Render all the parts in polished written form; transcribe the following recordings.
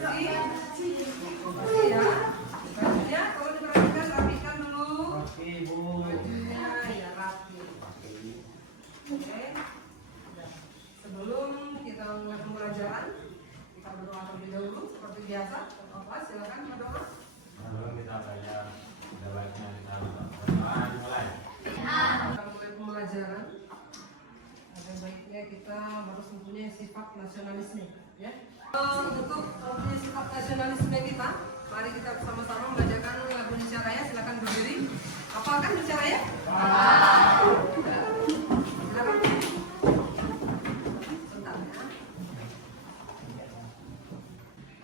ya. Bajunya kalau diperhatikan rapikan dulu. Oke, Bu. Bajunya ya rapi. Oke. Sebelum kita mulai pembelajaran, kita berdoa terlebih dahulu seperti biasa. Bapak silakan berdoa. Sebelum kita belajar, ada baiknya kita berdoa mulai. Kita mulai pembelajaran. Ada baiknya kita harus mempunyai sifat nasionalisme, ya. Untuk mempunyai sifat nasionalisme kita, mari kita bersama-sama membacakan lagu Indonesia Raya. Silakan berdiri. Hafalkan Indonesia Raya? Silakan. Bentar ya.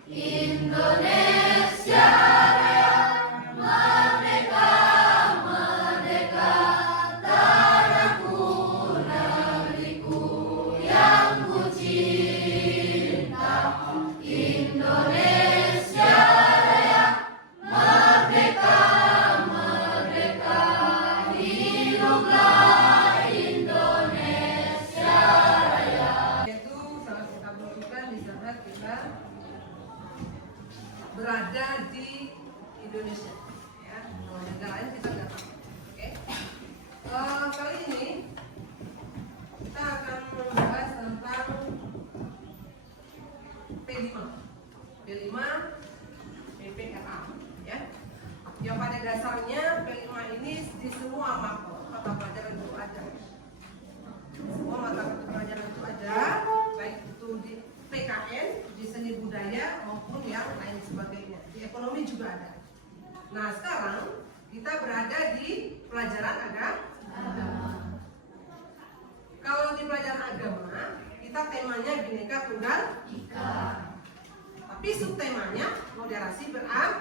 Indonesia Raya, merdeka, merdeka, tanahku, negeriku yang ku cinta. Indonesia Raya, merdeka, merdeka, hiduplah Indonesia Raya. Itu sangat kita butuhkan di saat kita berada di Indonesia, ya. Kalau negara lain kita nggak tahu. Oke. Kali ini kita akan membahas tentang P5, PPRA, ya. Yang pada dasarnya P5 ini di semua mata pelajaran itu ada. Semua mata pelajaran itu ada, baik itu di PKN, di seni budaya maupun yang lain sebagainya. Di ekonomi juga ada. Nah, sekarang kita berada di pelajaran agama. Kalau di pelajaran agama, kita temanya Bhinneka Tunggal Ika. Tapi subtemanya moderasi beragama.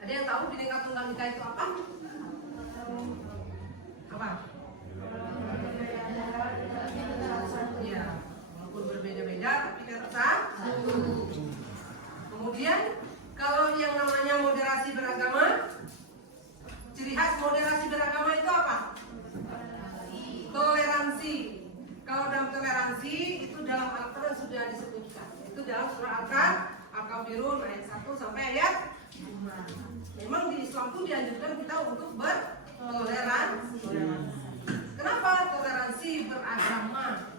Ada yang tahu Bhinneka Tunggal Ika itu apa? Apa? Ya, walaupun berbeda-beda tapi tetap satu. Kemudian kalau yang namanya moderasi beragama, ciri khas moderasi beragama itu apa? Toleransi. Kalau dalam toleransi itu dalam Al-Quran sudah disebutkan. Itu dalam surah Al-Kafirun ayat 1 sampai ayat 5. Memang di Islam itu dianjurkan kita untuk bertoleransi. Kenapa toleransi beragama?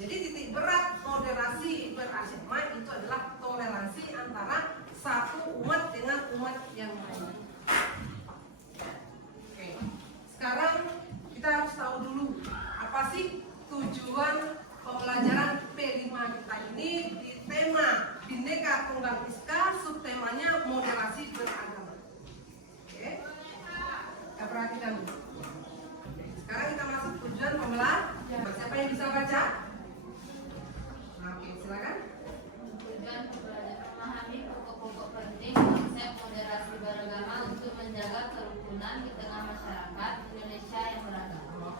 Jadi titik berat moderasi beragama itu adalah toleransi antara satu umat dengan umat yang lain. Oke. Sekarang kita harus tahu dulu apa sih tujuan pembelajaran P5 kita ini di tema Bhinneka Tunggal Ika, subtemanya moderasi beragama. Oke. Kita perhatikan dulu. Sekarang kita masuk tujuan pembelajaran. Siapa yang bisa baca? Oke, silakan. Tujuan pembelajaran memahami pokok-pokok penting konsep moderasi beragama untuk menjaga kerukunan di tengah masyarakat Indonesia yang beragama.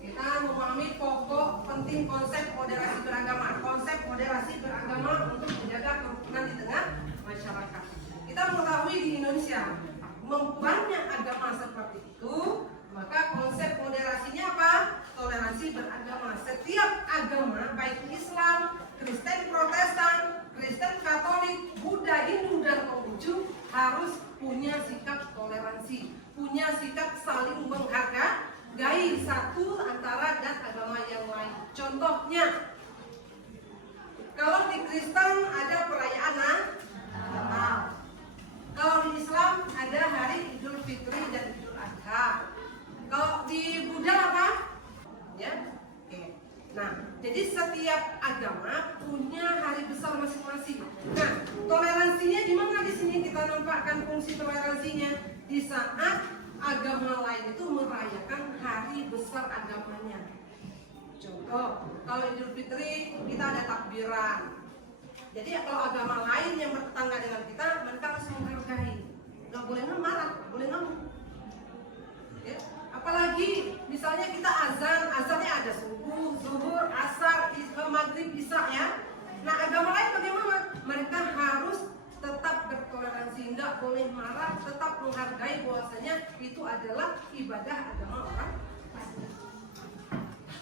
Kita memahami pokok penting konsep moderasi beragama. Konsep moderasi beragama untuk menjaga kerukunan di tengah masyarakat. Kita mengetahui di Indonesia banyak agama seperti itu, maka konsep moderasinya apa? Toleransi beragama. Setiap agama, baik Islam, Kristen Protestan, Kristen Katolik, Buddha, Hindu, dan Konghucu harus punya sikap toleransi, punya sikap saling menghargai satu antara dan agama yang lain. Contohnya, kalau di Kristen ada perayaan Natal, kalau di Islam ada hari Idul Fitri dan Idul Adha. Kalau di Buddha apa? Ya. Oke. Nah, jadi setiap agama punya hari besar masing-masing. Nah, toleransinya di mana di sini kita nampakkan fungsi toleransinya? Di saat agama lain itu merayakan hari besar agamanya. Contoh, kalau Idul Fitri kita ada takbiran. Jadi kalau agama lain yang bertetangga dengan kita, mereka harus menghargai. Nggak boleh marah, nggak boleh ngamuk. Ya. Apalagi misalnya kita azannya ada subuh, zuhur, asar, maghrib, isya, ya. Nah, agama lain bagaimana? Mereka harus tetap bertoleransi, nggak boleh marah, tetap menghargai bahwasanya itu adalah ibadah agama orang.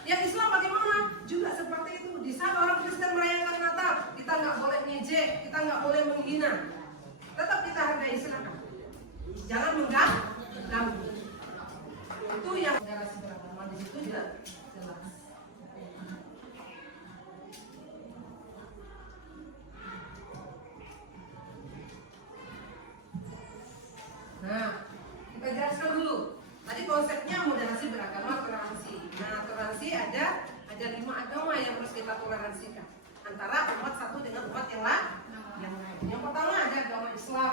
Yang Islam bagaimana? Juga seperti itu. Di saat orang Kristen merayakan mengejek, kita nggak boleh menghina. Tetap kita hargai, silakan. Jangan mengganggu. Itu yang moderasi beragama di situ jelas. Nah, kita jelaskan dulu. Tadi konsepnya moderasi beragama, toleransi. Nah, toleransi ada 5 agama yang harus kita toleransikan antara umat satu dengan umat yang lain. Yang pertama ada agama Islam.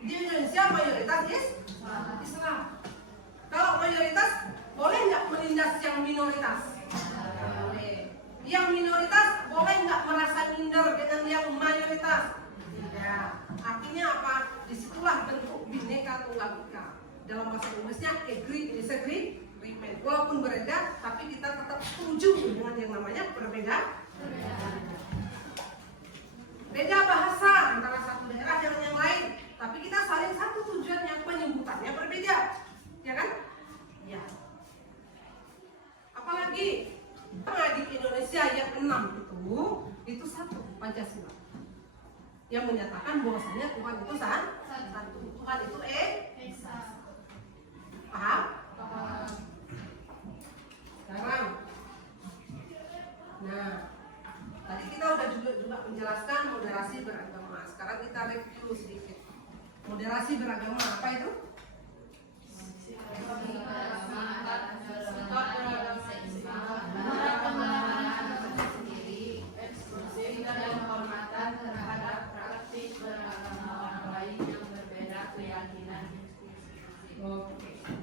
Di Indonesia mayoritas Islam. Kalau mayoritas boleh nggak menindas yang minoritas? Boleh. Yang minoritas boleh nggak merasa minder dengan yang mayoritas? Tidak. Artinya apa? Disitulah bentuk Bhinneka Tunggal Ika. Dalam bahasa Inggrisnya agree disagree remain. Walaupun berbeda, tapi kita tetap setuju dengan yang namanya perbedaan. Beda bahasa antara satu daerah dengan yang lain, tapi kita saling satu tujuannya, penyebutannya berbeda, ya kan? Ya. Apalagi di Indonesia yang 6 itu satu Pancasila, yang menyatakan bahwasanya Tuhan itu satu. Tuhan itu Esa. paham? Sekarang, nah, tadi kita udah juga menjelaskan moderasi beragama. Sekarang kita review sedikit. Moderasi beragama apa itu?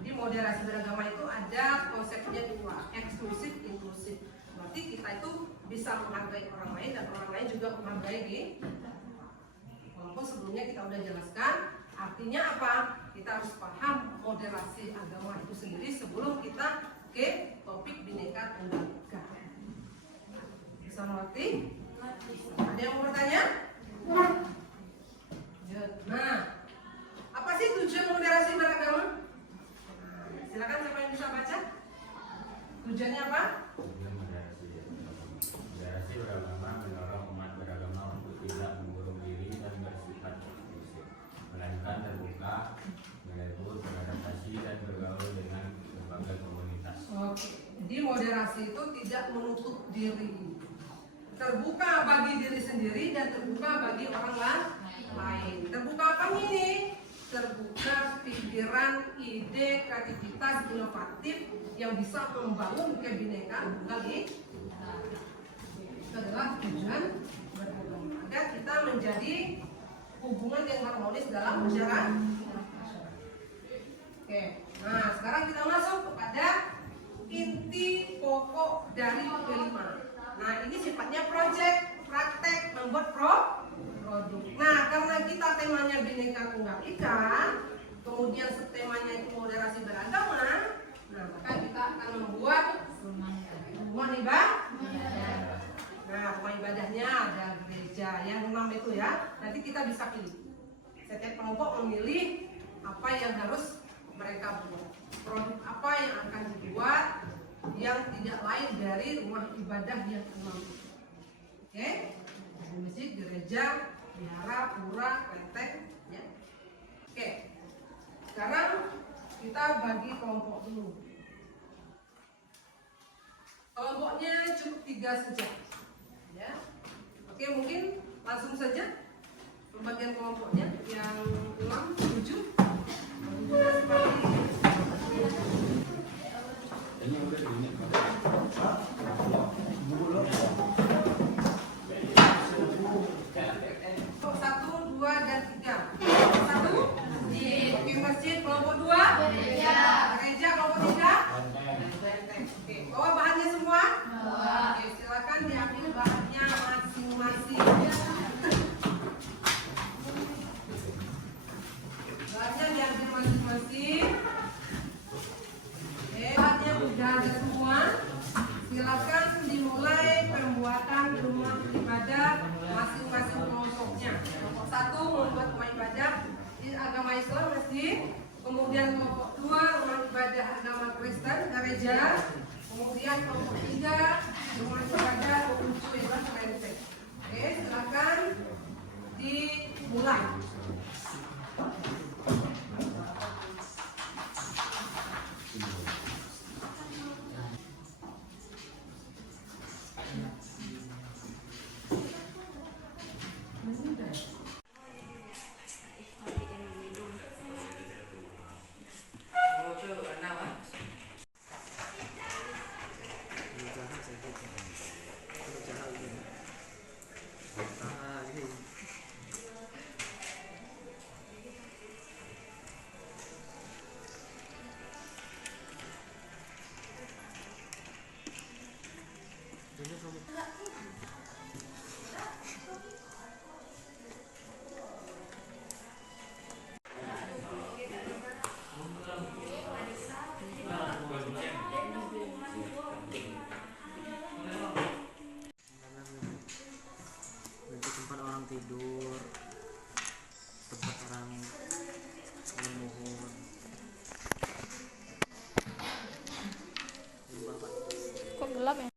Di moderasi beragama itu ada konsepnya 2, eksklusif, inklusif. Berarti kita itu bisa menghargai orang lain dan orang lain juga menghargai kita. Walaupun sebelumnya kita udah jelaskan, artinya apa? Kita harus paham moderasi agama itu sendiri sebelum kita ke topik Bhinneka Tunggal Ika. Bisa mengerti? Ada yang mau bertanya? Nah, apa sih tujuan moderasi beragama? Silakan siapa yang bisa baca? Tujuannya apa? Moderasi beragama mendorong umat beragama untuk tidak mengurung diri dan bersifat eksklusif, melainkan terbuka, melebur, beradaptasi dan bergaul dengan berbagai komunitas. Oke. Jadi moderasi itu tidak menutup diri, terbuka bagi diri sendiri dan terbuka bagi orang lain. Terbuka apa ini? Terbuka pikiran, ide, kreativitas, inovatif yang bisa membangun kebinekaan tunggal ika. Itu adalah tujuan beragama, agar kita menjadi hubungan yang harmonis dalam masyarakat. Oke, nah sekarang kita masuk kepada inti pokok dari kelima. Nah ini sifatnya proyek, praktek, membuat produk. Nah karena kita temanya Bhinneka Tunggal Ika, kemudian subtemanya itu moderasi beragama, nah maka kita akan membuat rumah ibadah. Nah rumah ibadahnya ada gereja yang 6 itu ya. Nanti kita bisa pilih. Setiap kelompok memilih apa yang harus mereka buat, produk apa yang akan dibuat yang tidak lain dari rumah ibadah yang 6 itu. Oke? Dari masjid, gereja, wihara, pura, kelenteng, ya. Oke. Sekarang kita bagi kelompok dulu. Kelompoknya cukup 3 saja. Ya. Oke, mungkin langsung saja pembagian kelompoknya yang 6, 7. Ini udah ini. 1, 2, dan 3. 1 di masjid, kelompok 2 gereja, kelompok 3 oke, bawa bahannya semua. Oke, silakan diambil bahannya masing-masing. Bahannya diambil masing-masing. Oke, bahannya udah ada semua. Silakan dimulai pembuatan. Dimulai. Bentuk tempat orang tidur, tempat orang memohon. Kok gelap ya?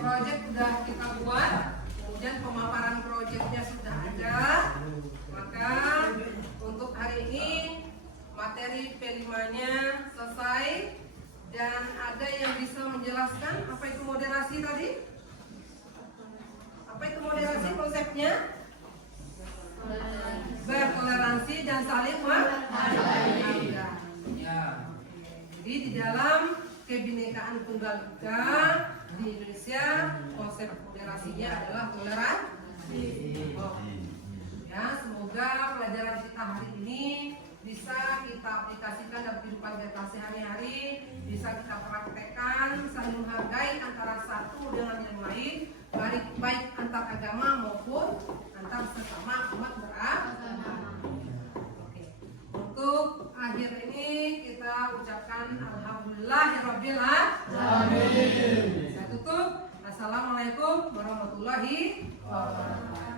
Proyek sudah kita buat, kemudian pemaparan proyeknya sudah ada. Maka untuk hari ini materi P5-nya selesai. Dan ada yang bisa menjelaskan apa itu moderasi tadi? Apa itu moderasi konsepnya? Bertoleransi dan saling menghargai. Jadi di dalam Kebinekaan Tunggal Ika di Indonesia konsep moderasinya adalah toleransi. Ya, semoga pelajaran kita hari ini bisa kita aplikasikan dalam kehidupan kita sehari-hari, bisa kita praktekkan, saling menghargai antara satu dengan yang lain, baik antar agama maupun antar sesama umat beragama. Oke. Untuk akhir ini kita ucapkan alhamdulillahirabbil alamin. Saya tutup. Assalamualaikum warahmatullahi wabarakatuh.